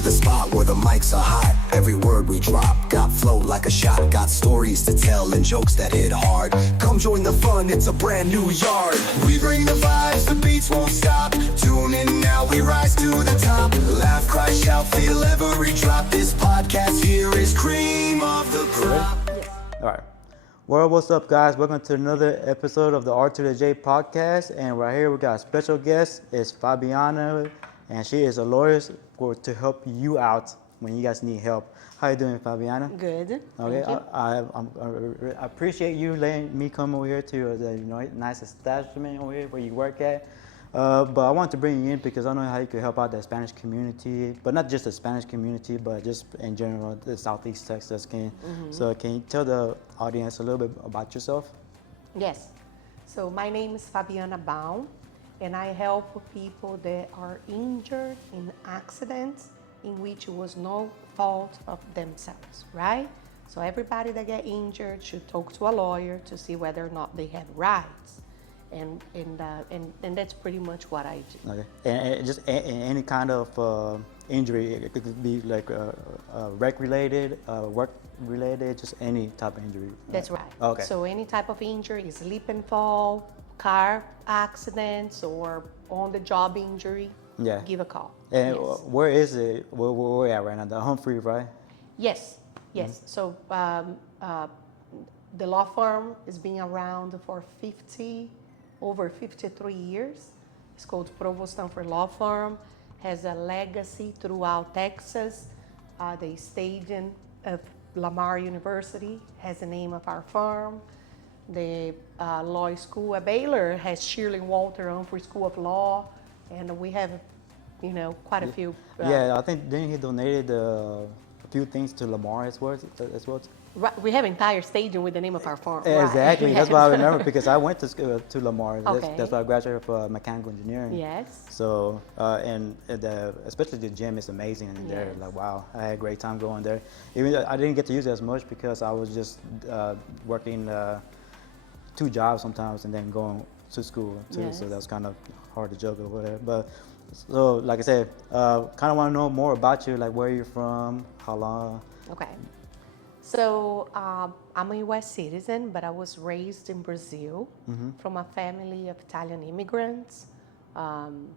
to the spot where the mics are hot. Every word we drop got flow like a shot. Got stories to tell and jokes that hit hard. Come join the fun, it's a brand new yard. We bring the vibes, the beats won't stop. Tune in now, we rise to the top. Laugh, cry, shout, feel every drop. This podcast here is cream of the crop. All right. Well, what's up, guys? Welcome to another episode of the R to the J podcast. And right here, we got a special guest. It's Fabiana, and she is a lawyer to help you out when you guys need help. How you doing, Fabiana? Good. Okay. Thank you. I appreciate you letting me come over here to the nice establishment over here where you work at. But I want to bring you in because I know how you could help out the Spanish community, but not just the Spanish community, but just in general, the Southeast Texas. So can you tell the audience a little bit about yourself? Yes. So my name is Fabiana Baum, and I help people that are injured in accidents in which it was no fault of themselves, right? So everybody that get injured should talk to a lawyer to see whether or not they have rights. And that's pretty much what I do. Okay. And just any kind of injury, it could be like rec-related, work-related, just any type of injury. That's right. Okay. So any type of injury, slip and fall, car accidents, or on-the-job injury, Yeah. give a call. And Yes. where is it? Where we're at right now? The Humphrey, right? Yes, yes. So the law firm has been around for over 53 years. It's called Provost Umphrey Law Firm. Has a legacy throughout Texas. The stadium of Lamar University has the name of our firm. The law school at Baylor has Shirley Walter Umphrey School of Law, and we have, quite a few. Yeah, I think then he donated a few things to Lamar as well. Right, we have entire stadium with the name of our firm. Exactly. Right. That's why I remember because I went to Lamar. Okay. That's why I graduated for mechanical engineering. Yes. So especially the gym is amazing in there. Yes. Like wow, I had a great time going there. Even though I didn't get to use it as much because I was just working 2 jobs sometimes and then going to school too. Yes. So that was kind of hard to juggle or whatever. But so like I said, kind of want to know more about you, like where you're from, how long. Okay. So I'm a U.S. citizen, but I was raised in Brazil from a family of Italian immigrants, and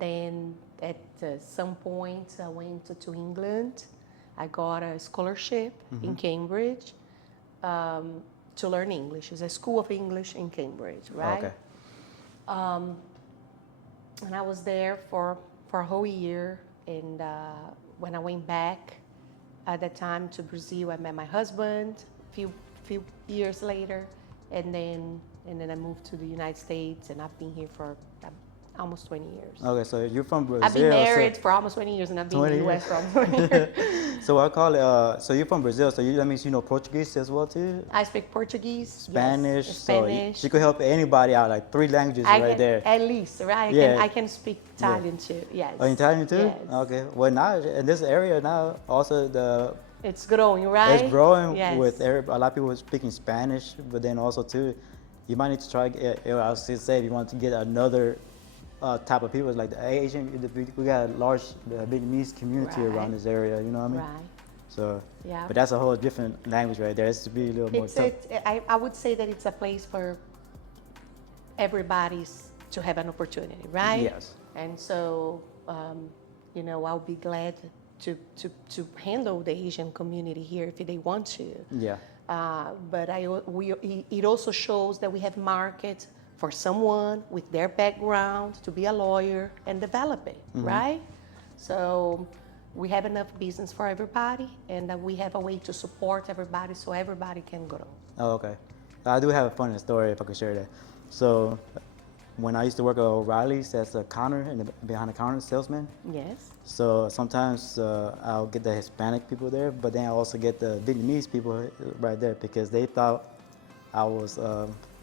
then at some point I went to England. I got a scholarship in Cambridge to learn English. It's a school of English in Cambridge, right? Okay. And I was there for a whole year, and when I went back at that time to Brazil, I met my husband few years later, and then I moved to the United States, and I've been here for almost 20 years. Okay, so you're from Brazil. I've been married for almost 20 years, and I've been in the U.S. for almost 20 years. So I call it. So you're from Brazil, so that means you know Portuguese as well too. I speak Portuguese, Spanish. yes, So Spanish. she could help anybody out, like 3 languages right there. At least, right? Yeah. I can speak Italian too. Yes. Oh, Italian too? Yes. Okay. Well, now in this area now, also It's growing, right? it's growing Yes. with a lot of people speaking Spanish, but then also too, you might need to try. I was gonna say if you want to get another type of people, like the Asian. We got a large Vietnamese community Right. around this area. You know what I mean? Right. So. Yeah. But that's a whole different language right there. It's to be a little more tough. I would say that it's a place for everybody's to have an opportunity, right? Yes. And so, I'll be glad to handle the Asian community here if they want to. Yeah. But it also shows that we have market for someone with their background to be a lawyer and develop it, right? So we have enough business for everybody, and we have a way to support everybody so everybody can grow. Oh, okay. I do have a funny story if I could share that. So when I used to work at O'Reilly's as a counter, behind the counter salesman, Yes. so sometimes I'll get the Hispanic people there, but then I also get the Vietnamese people right there because they thought I was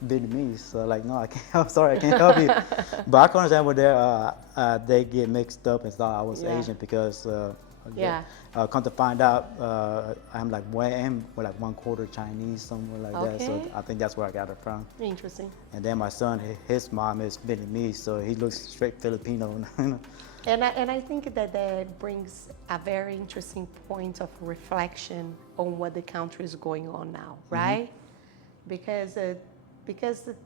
Vietnamese. So like, no, I can't. I'm sorry, I can't help you. But I can understand where they get mixed up and thought I was Yeah. Asian because Yeah. Come to find out, I'm like like 1/4 Chinese, somewhere like that. So Okay. I think that's where I got it from. Interesting. And then my son, his mom is Vietnamese, so he looks straight Filipino. And I think that that brings a very interesting point of reflection on what the country is going on now, right? Because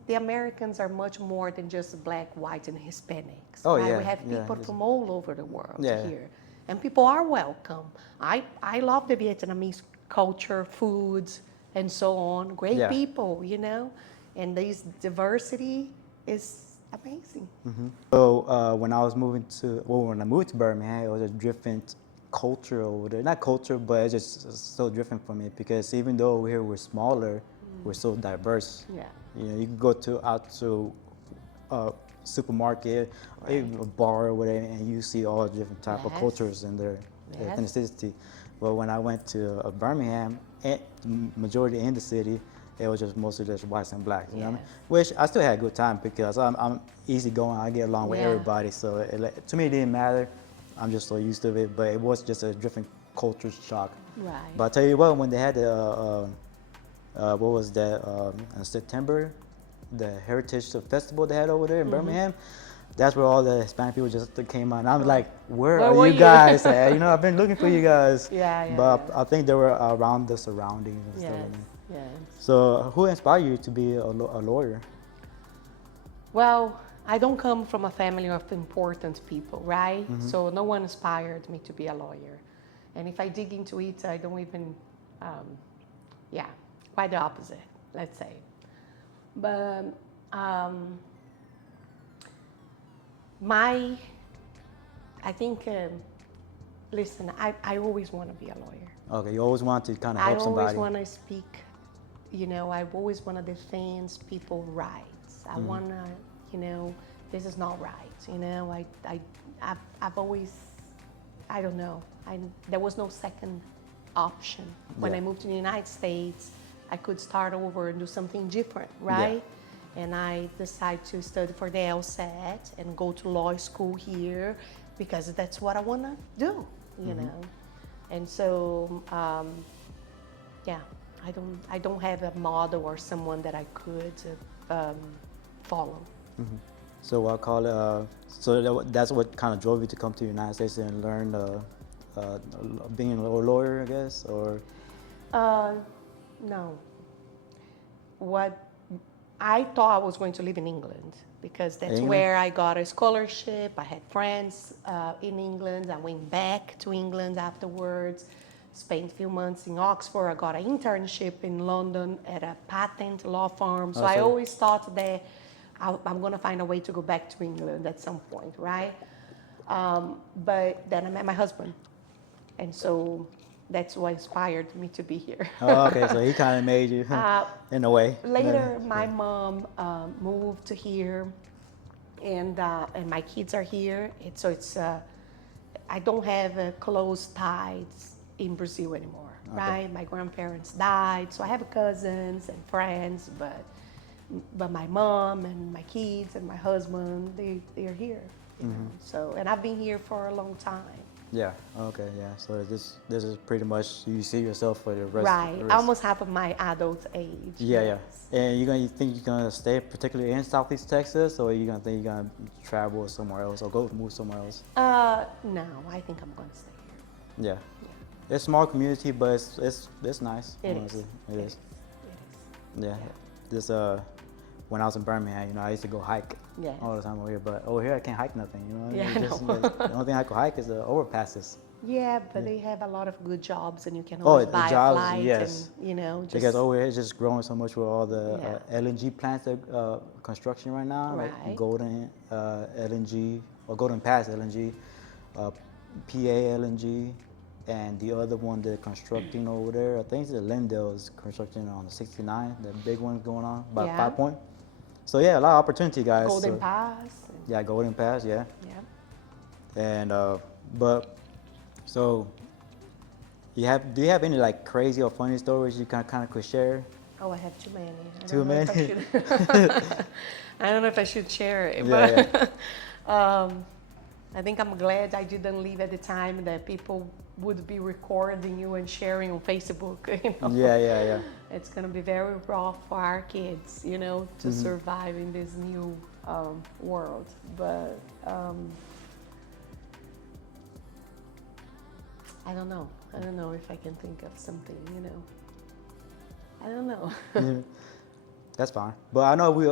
the Americans are much more than just black, white, and Hispanics. Oh, right? yeah, We have yeah, people it's- from all over the world Yeah. here, and people are welcome. I love the Vietnamese culture, foods, and so on. Great Yeah. people, and this diversity is amazing. So when I when I moved to Birmingham, it was a different culture over there. Not culture, but it's so different for me because even though here we're smaller, we're so diverse. Yeah. You can go out to a supermarket, or even a bar or whatever, and you see all different type of Yes. cultures in their Yes. ethnicity. But when I went to Birmingham, and the majority in the city, it was just mostly just whites and blacks. You know what I mean? Yes. Which I still had a good time because I'm easygoing. I get along with Yeah. everybody. So to me, it didn't matter. I'm just so used to it. But it was just a different culture shock. Right. But I tell you what, when they had the what was that in September, the Heritage Festival they had over there in Birmingham. That's where all the Hispanic people just came out. And I'm like, where Where are were you you? guys at? I've been looking for you guys. Yeah, But yeah. I think they were around the surroundings and stuff Yes. like that. Yes. So who inspired you to be a lawyer? Well, I don't come from a family of important people, right? So no one inspired me to be a lawyer. And if I dig into it, I don't even, quite the opposite, let's say. But I think, listen, I always want to be a lawyer. Okay, you always want to kind of I help somebody. always want to speak, I always want to defend people's rights. I want to, this is not right. I've always, I don't know, there was no second option. When Yeah. I moved to the United States, I could start over and do something different, right? And I decided to study for the LSAT and go to law school here because that's what I want to do, you know. And so, I don't have a model or someone that I could follow. So I call it. That's what kind of drove you to come to the United States and learn being a lawyer, I guess, or. No. What I thought I was going to live in England because that's England? where I got a scholarship. I had friends in England. I went back to England afterwards, spent a few months in Oxford. I got an internship in London at a patent law firm. So I so- always thought that I'm going to find a way to go back to England at some point, right? But then I met my husband. And so that's what inspired me to be here. Oh, okay, so he kind of made you in a way. Later, my mom moved to here, and my kids are here. I don't have close ties in Brazil anymore, right? My grandparents died, so I have cousins and friends, but my mom and my kids and my husband, they're here. You know? So, and I've been here for a long time. Yeah. Okay. Yeah. So this is pretty much you see yourself for the rest. Right, the rest. almost half of my adult age. Yeah. yes. Yeah. And you think you're gonna stay particularly in Southeast Texas, or you think you're gonna travel somewhere else or move somewhere else? No, I think I'm going to stay here. Yeah. It's a small community, but it's nice. It honestly. is. It is. It is. Yeah. This when I was in Birmingham, I used to go hike Yes. all the time over here. But over here, I can't hike nothing. Yeah, It's I know. the only thing I could hike is the overpasses. Yeah, but they have a lot of good jobs, and you can Oh, always the buy jobs, a flight, yes. and just Because over here, it's just growing so much with all the Yeah. LNG plants that construction right now, like Right. Golden LNG or Golden Pass LNG, PA LNG, and the other one they're constructing over there. I think it's the Lindell's constructing on the 69, the big one's going on by Yeah. 5 Point. So yeah, a lot of opportunity, guys. Golden So- Pass. Yeah, Golden Pass, yeah. Yeah. And so do you have any like crazy or funny stories you kind of could share? Oh, I have too many. I Too don't know if I many? should- I don't know if I should share it, Yeah, but I think I'm glad I didn't leave at the time that people would be recording you and sharing on Facebook. You know? Yeah. It's gonna be very rough for our kids, you know, to survive in this new world. But I don't know. I don't know if I can think of something, you know. I don't know. That's fine. But I know we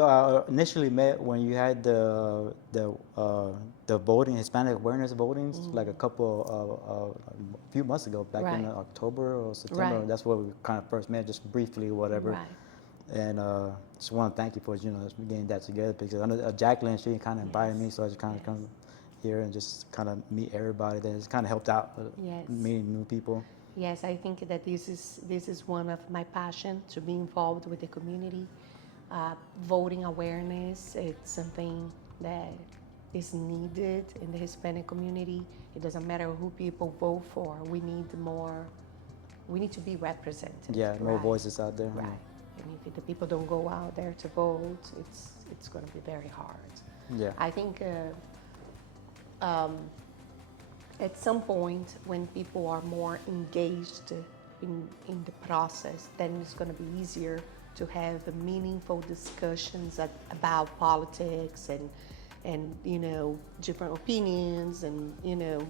initially met when you had the voting, Hispanic awareness votings, like a few months ago, back in Right. October or September. Right. That's where we kind of first met, just briefly or whatever. Right. And just want to thank you for getting that together, because I know Jacqueline, she kind of invited me, so I just kind of come here and just kind of meet everybody. That has kind of helped out Yes. meeting new people. Yes, I think that this is one of my passion, to be involved with the community. Voting awareness, it's something that is needed in the Hispanic community. It doesn't matter who people vote for. We need to be represented. Yeah, more right? voices out there. Right. And if the people don't go out there to vote, it's going to be very hard. Yeah. I think at some point when people are more engaged in the process, then it's going to be easier to have meaningful discussions about politics and you know, different opinions, and you know,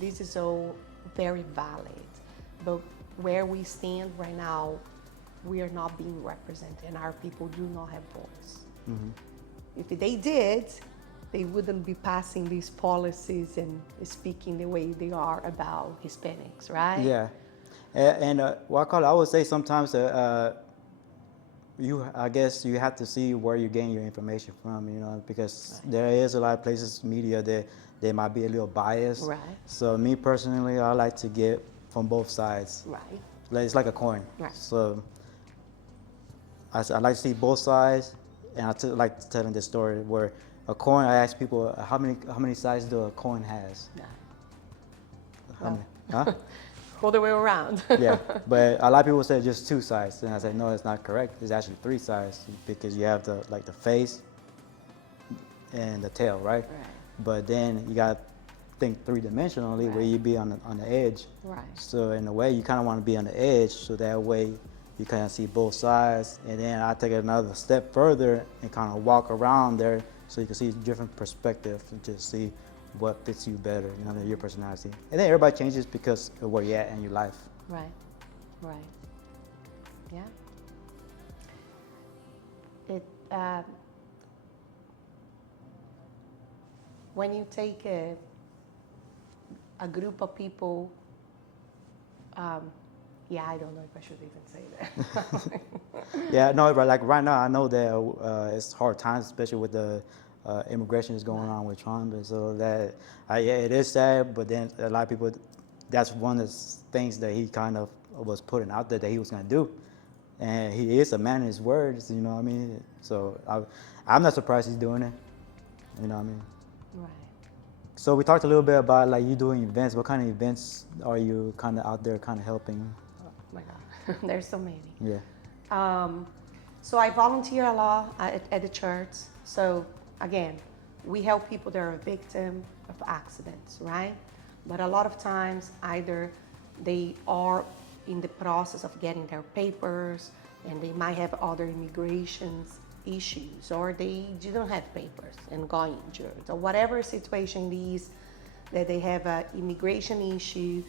this is all very valid. But where we stand right now, we are not being represented, and our people do not have voice. If they did, they wouldn't be passing these policies and speaking the way they are about Hispanics, right? Yeah, and I would say sometimes I guess you have to see where you're getting your information from, you know, because there is a lot of places, media, that they might be a little biased. Right. So me personally, I like to get from both sides. Right. It's like a coin. Right. So I like to see both sides, and like telling this story where a coin. I ask people how many sides do a coin has? Yeah. How many? Huh? All the way around. Yeah, but a lot of people say just two sides, and I say no, it's not correct. It's actually three sides, because you have the face and the tail, right? Right. But then you got to think three-dimensionally, where you be on the edge. Right. So in a way, you kind of want to be on the edge, so that way you kind of see both sides. And then I take it another step further and kind of walk around there, so you can see different perspectives and just see what fits you better, you know, your personality. And then everybody changes because of where you're at in your life. Right. Right. Yeah. It when you take a group of people, yeah, I don't know if I should even say that. Yeah, no, but like right now, I know that it's hard times, especially with the immigration is going on with Trump, and so that yeah, it is sad. But then a lot of people, that's one of the things that he kind of was putting out there that he was going to do, and he is a man of his words. You know what I mean? So I'm not surprised he's doing it. You know what I mean? Right. So we talked a little bit about like you doing events. What kind of events are you kind of out there kind of helping? Oh my God, there's so many. Yeah. So I volunteer a lot at the church. So again, we help people that are victim of accidents, right? But a lot of times, either they are in the process of getting their papers, and they might have other immigration issues, or they didn't have papers and got injured, or whatever situation it is, that they have an immigration issue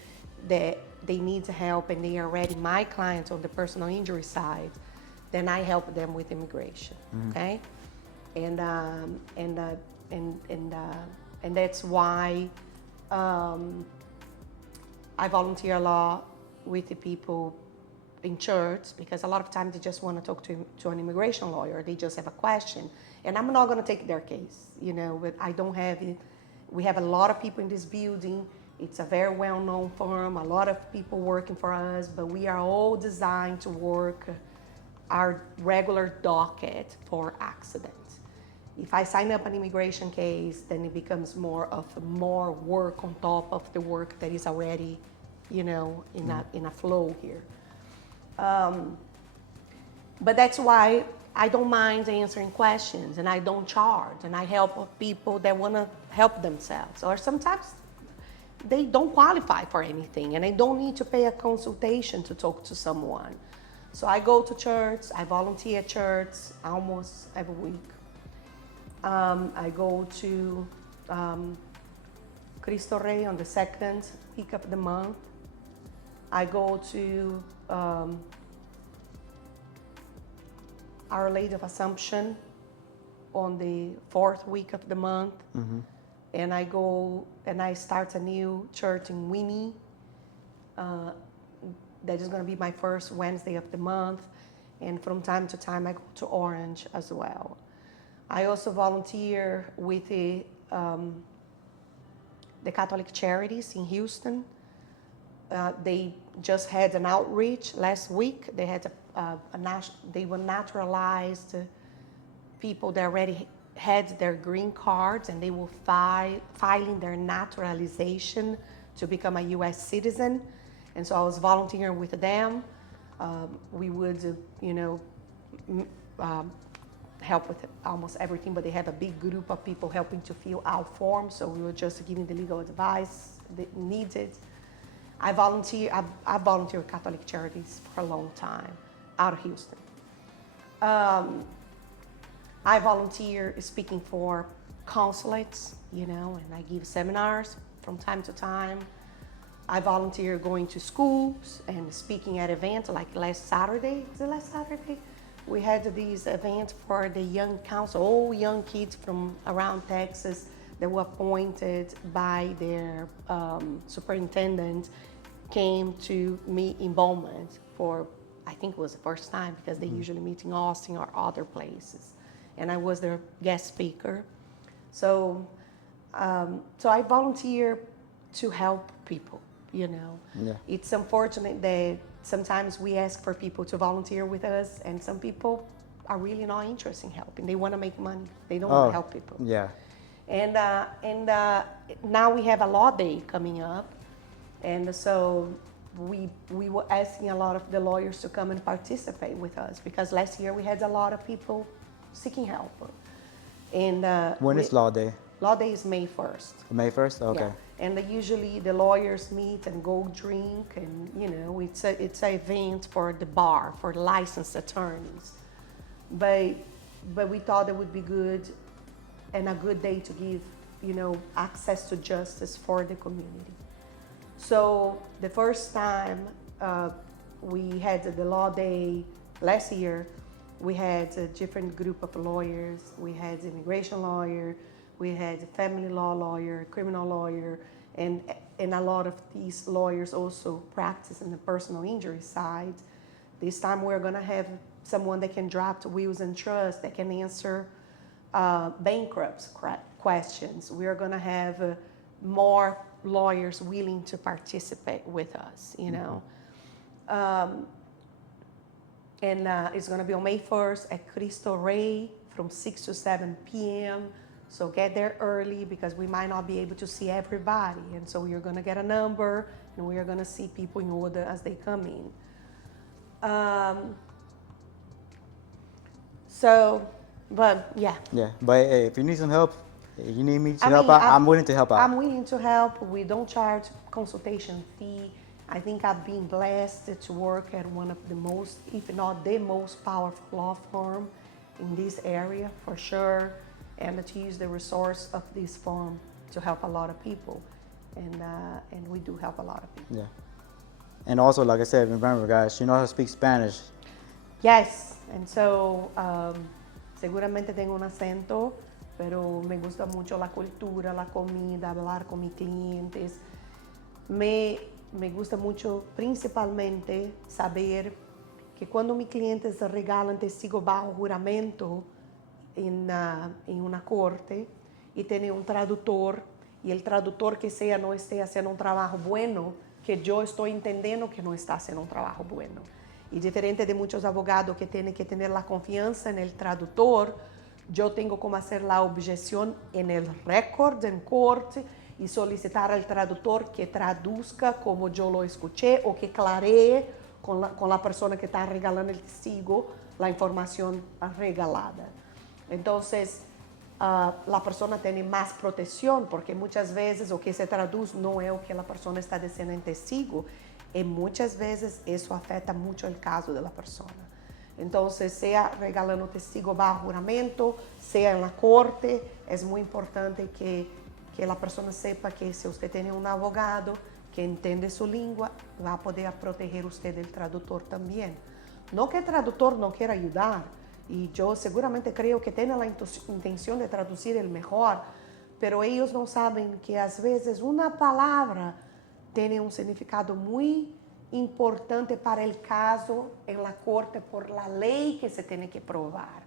that they need help, and they are already my clients on the personal injury side, then I help them with immigration. Okay, and that's why I volunteer a lot with the people in church, because a lot of times they just want to talk to an immigration lawyer. They just have a question, and I'm not going to take their case, you know. But I don't have it. We have a lot of people in this building. It's a very well-known firm. A lot of people working for us, but we are all designed to work our regular docket for accidents. If I sign up an immigration case, then it becomes more work on top of the work that is already, you know, in a flow here. But that's why I don't mind answering questions, and I don't charge, and I help people that want to help themselves. Or sometimes they don't qualify for anything, and they don't need to pay a consultation to talk to someone. So I go to church, I volunteer at church almost every week. I go to Cristo Rey on the second week of the month. I go to Our Lady of Assumption on the fourth week of the month. Mm-hmm. And I go and I start a new church in Winnie. That is going to be my first Wednesday of the month. And from time to time, I go to Orange as well. I also volunteer with the Catholic Charities in Houston. They just had an outreach last week. They had they were naturalized people that already had their green cards, and they were filing their naturalization to become a U.S. citizen. And so I was volunteering with them. We would, help with almost everything, but they have a big group of people helping to fill out forms, so we were just giving the legal advice that needed. I volunteer with Catholic Charities for a long time out of Houston. I volunteer speaking for consulates, and I give seminars from time to time. I volunteer going to schools and speaking at events like last Saturday. Was it last Saturday? We had these events for the young council, all young kids from around Texas that were appointed by their superintendent came to meet in Beaumont for, I think it was the first time, because they usually meet in Austin or other places. And I was their guest speaker. So I volunteer to help people, Yeah. It's unfortunate that sometimes we ask for people to volunteer with us, and some people are really not interested in helping. They want to make money. They don't want to help people. Yeah. And now we have a law day coming up, and so we were asking a lot of the lawyers to come and participate with us, because last year we had a lot of people seeking help. And when is law day? Law day is May 1st. May 1st? Okay. Yeah. And usually the lawyers meet and go drink, and it's an event for the bar, for licensed attorneys. But we thought it would be good and a good day to give access to justice for the community. So the first time we had the law day last year, we had a different group of lawyers. We had immigration lawyer, we had a family law lawyer, criminal lawyer, and a lot of these lawyers also practice in the personal injury side. This time we're gonna have someone that can draft wills and trusts, that can answer bankruptcy questions. We're gonna have more lawyers willing to participate with us, And it's gonna be on May 1st at Cristo Rey from 6 to 7 p.m. So get there early, because we might not be able to see everybody. And so you're gonna get a number, and we are gonna see people in order as they come in. But yeah. Yeah, but hey, if you need some help, you need me to help out, I'm willing to help out. I'm willing to help. We don't charge consultation fee. I think I've been blessed to work at one of the most, if not the most powerful law firm in this area, for sure, and to use the resource of this firm to help a lot of people. And we do help a lot of people. Yeah. And also, like I said, remember guys, you know how to speak Spanish. Yes, and so seguramente tengo un acento, pero me gusta mucho la cultura, la comida, hablar con mis clientes. Me gusta mucho principalmente saber que cuando mis clientes regalan testigo bajo juramento en una corte y tiene un traductor, y el traductor que sea no esté haciendo un trabajo bueno, que yo estoy entendiendo que no está haciendo un trabajo bueno. Y diferente de muchos abogados que tienen que tener la confianza en el traductor, yo tengo como hacer la objeción en el récord en corte y solicitar al traductor que traduzca como yo lo escuché, o que claree con la persona que está regalando el testigo la información regalada. Entonces, la persona tiene más protección porque muchas veces o que se traduce no es o que la persona está diciendo en testigo y muchas veces eso afecta mucho el caso de la persona. Entonces, sea regalando testigo bajo juramento, sea en la corte, es muy importante que la persona sepa que si usted tiene un abogado que entiende su lengua, va a poder proteger usted del traductor también. No que el traductor no quiera ayudar, y yo seguramente creo que tiene la intención de traducir el mejor, pero ellos no saben que a veces una palabra tiene un significado muy importante para el caso en la corte por la ley que se tiene que probar.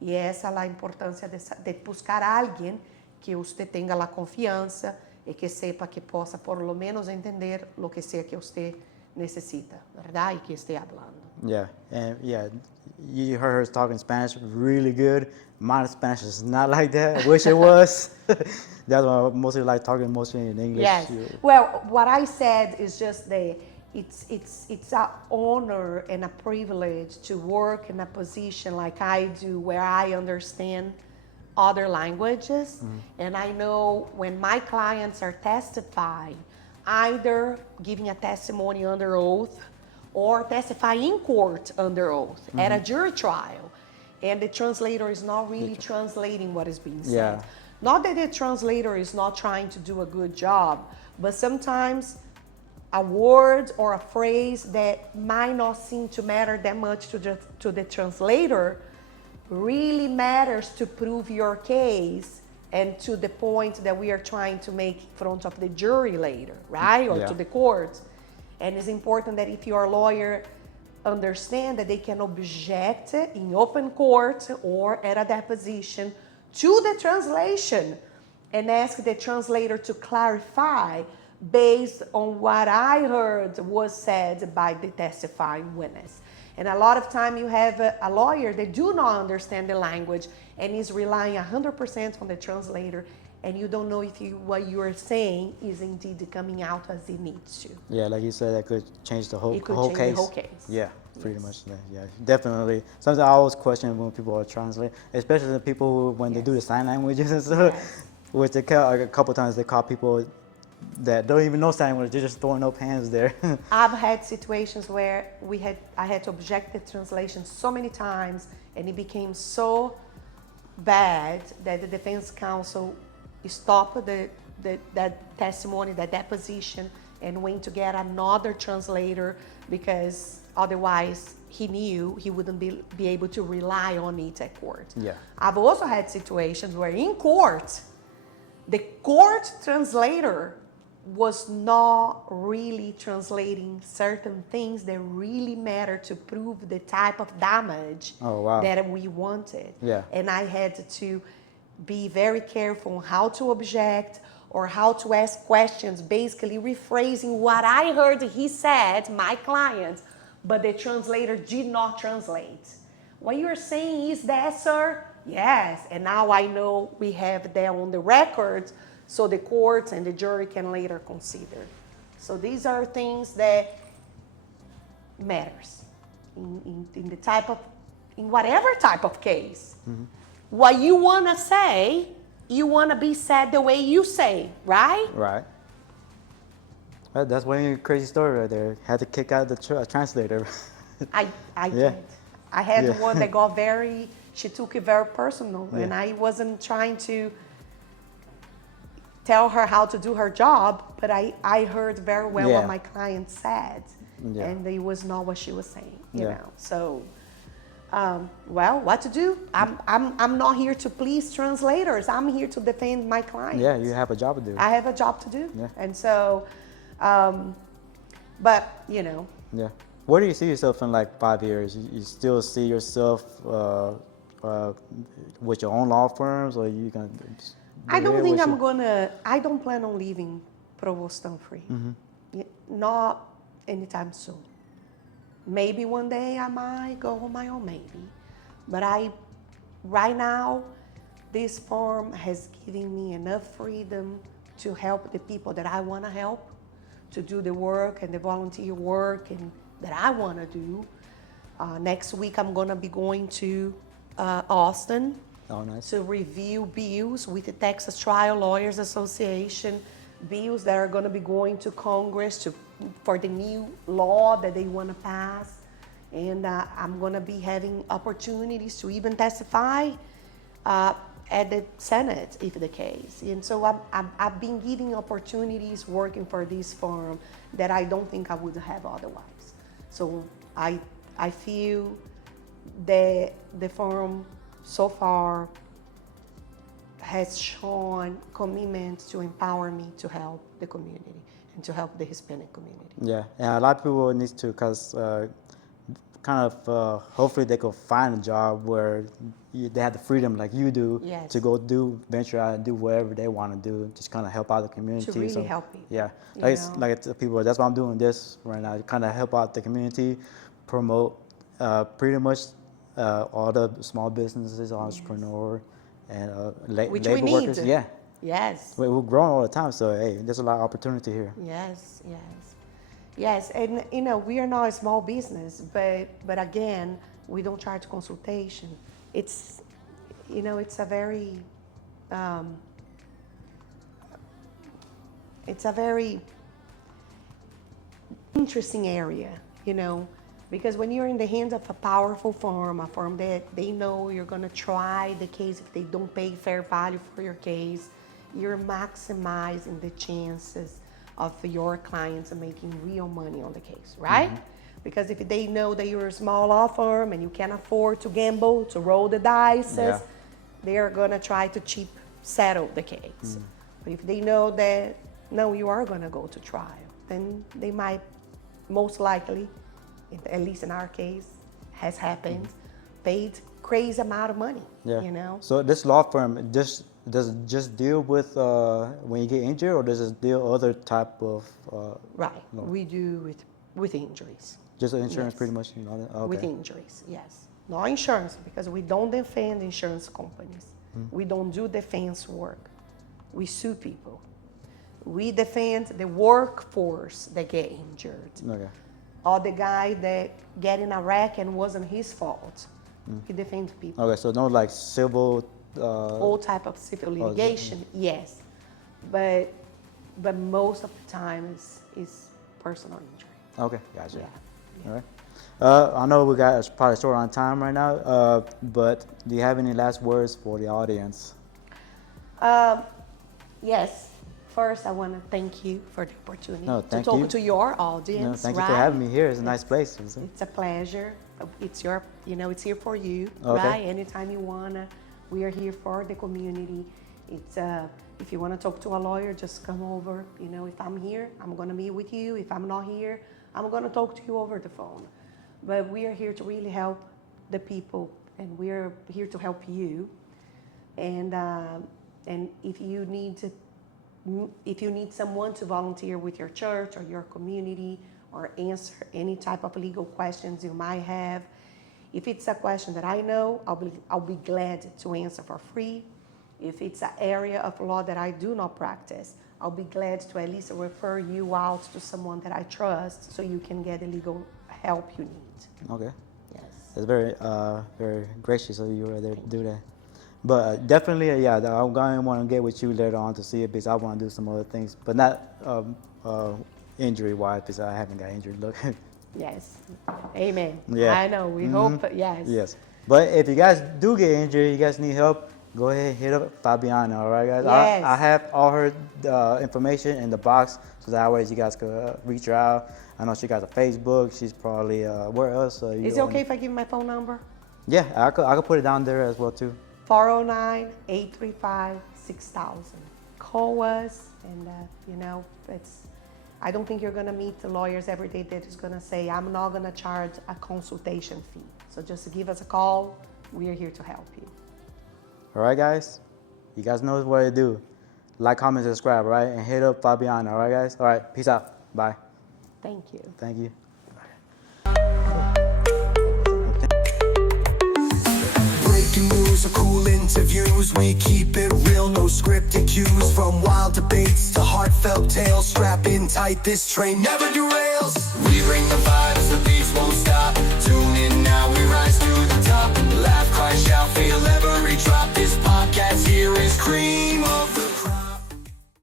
Y esa es la importancia de buscar a alguien que usted tenga la confianza y que sepa que possa por lo menos entender lo que sea que usted necesita, ¿verdad? Y que esté hablando. Yeah, and yeah, you heard her talking Spanish really good. My Spanish is not like that. I wish it was. That's why I mostly like talking mostly in English. Yes. Well, what I said is just it's an honor and a privilege to work in a position like I do where I understand other languages. And I know when my clients are testifying, either giving a testimony under oath or testifying in court under oath at a jury trial. And the translator is not really translating what is being said. Yeah. Not that the translator is not trying to do a good job, but sometimes a word or a phrase that might not seem to matter that much to the translator really matters to prove your case and to the point that we are trying to make in front of the jury later, right? Or to the court. And it's important that if your lawyer understand that they can object in open court or at a deposition to the translation and ask the translator to clarify based on what I heard was said by the testifying witness. And a lot of time you have a lawyer that do not understand the language and is relying 100% on the translator, and you don't know if what you are saying is indeed coming out as it needs to. Yeah, like you said, that could change the whole It could whole change case. the whole case. Yeah, pretty much. Yeah, definitely. Sometimes I always question when people are translating, especially the people who, when they do the sign languages and stuff, which they call, a couple times they call people that don't even know sign language, they're just throwing up hands there. I've had situations where I had to object the translation so many times, and it became so bad that the defense counsel stopped that testimony, that deposition, and went to get another translator because otherwise he knew he wouldn't be able to rely on it at court. Yeah. I've also had situations where in court, the court translator was not really translating certain things that really matter to prove the type of damage that we wanted. Yeah. And I had to be very careful on how to object or how to ask questions, basically rephrasing what I heard he said, my client, but the translator did not translate. What you're saying is that, sir? Yes, and now I know we have that on the record so the court and the jury can later consider. So these are things that matters in the type of, in whatever type of case. Mm-hmm. What you want to say, you want to be said the way you say, right? Right. Well, that's one crazy story right there. Had to kick out the translator. I did. I had one that got she took it very personal, and I wasn't trying to tell her how to do her job, but I heard very well what my client said, and it was not what she was saying, you know. So, well, what to do? I'm not here to please translators. I'm here to defend my clients. Yeah, you have a job to do. I have a job to do, and so, but you know. Yeah. Where do you see yourself in like 5 years? You still see yourself with your own law firms, or you gonna? I don't think I'm gonna. I don't plan on leaving Provost Umphrey. Mm-hmm. Not anytime soon. Maybe one day I might go on my own, maybe. But right now, this firm has given me enough freedom to help the people that I want to help, to do the work and the volunteer work and that I want to do. Next week, I'm going to be going to Austin Oh, nice. to review bills with the Texas Trial Lawyers Association, bills that are going to be going to Congress for the new law that they want to pass. And I'm going to be having opportunities to even testify at the Senate, if the case. And so I've been getting opportunities working for this firm that I don't think I would have otherwise. So I feel that the firm so far has shown commitment to empower me to help the community and to help the Hispanic community. Yeah, and a lot of people need to, because hopefully they could find a job where they have the freedom like you do Yes. to go venture out and do whatever they want to do, just kind of help out the community. To really help people. Yeah, You like, know? like I tell people, that's why I'm doing this right now, kind of help out the community, promote pretty much all the small businesses, entrepreneur, and Which labor we need. workers. Yeah, Yes. we're growing all the time, so hey, there's a lot of opportunity here. Yes, yes. Yes, and we are not a small business, but again, we don't charge consultation. It's it's a very interesting area, because when you're in the hands of a powerful firm, a firm that they know you're going to try the case, if they don't pay fair value for your case, you're maximizing the chances of your clients making real money on the case, right? Mm-hmm. Because if they know that you're a small law firm and you can't afford to gamble, to roll the dice, they are going to try to cheap settle the case. Mm. But if they know that, no, you are going to go to trial, then they might most likely, at least in our case, has happened, paid crazy amount of money, So this law firm, does it just deal with when you get injured, or does it deal other type of? Right, law? We do with injuries. Just insurance, Yes. pretty much, Okay. With injuries, yes. No insurance, because we don't defend insurance companies. We don't do defense work. We sue people. We defend the workforce that get injured. Okay. Or the guy that get in a wreck and wasn't his fault. He defends people. Okay, so no like civil. All type of civil litigation, yes, but most of the time is personal injury. Okay, gotcha. Yeah. All right. I know we got probably short on time right now, but do you have any last words for the audience? Yes. First, I want to thank you for the opportunity to you. talk to your audience. Thank you for having me here. It's a nice place. It's a pleasure. It's it's here for you, okay. right? Anytime you wanna, we are here for the community. It's if you want to talk to a lawyer, just come over. If I'm here, I'm gonna meet with you. If I'm not here, I'm gonna talk to you over the phone. But we are here to really help the people, and we're here to help you. And if you need someone to volunteer with your church or your community, or answer any type of legal questions you might have, if it's a question that I know, I'll be glad to answer for free. If it's an area of law that I do not practice, I'll be glad to at least refer you out to someone that I trust, so you can get the legal help you need. Okay. Yes. It's very, very gracious of you right there to do that. But definitely, I'm going to want to get with you later on to see it, because I want to do some other things, but not injury-wise, because I haven't got injured. Look. Yes. Amen. Yeah. I know. We hope. Yes. Yes. But if you guys do get injured, you guys need help, go ahead and hit up Fabiana, all right, guys? Yes. I have all her information in the box, so that way you guys could reach her out. I know she got a Facebook. She's probably, where else? Is it okay if I give my phone number? Yeah, I could put it down there as well, too. 409-835-6000. Call us, and I don't think you're gonna meet the lawyers every day that is gonna say, I'm not gonna charge a consultation fee. So just give us a call. We are here to help you. All right, guys? You guys know what to do. Like, comment, subscribe, all right? And hit up Fabiana, all right, guys? All right, peace out. Bye. Thank you. Thank you. Breaking news or cool interviews, we keep it real, no scripted cues. From wild debates to heartfelt tales, strap in tight, this train never derails. We bring the vibes, the beats won't stop. Tune in now. dream of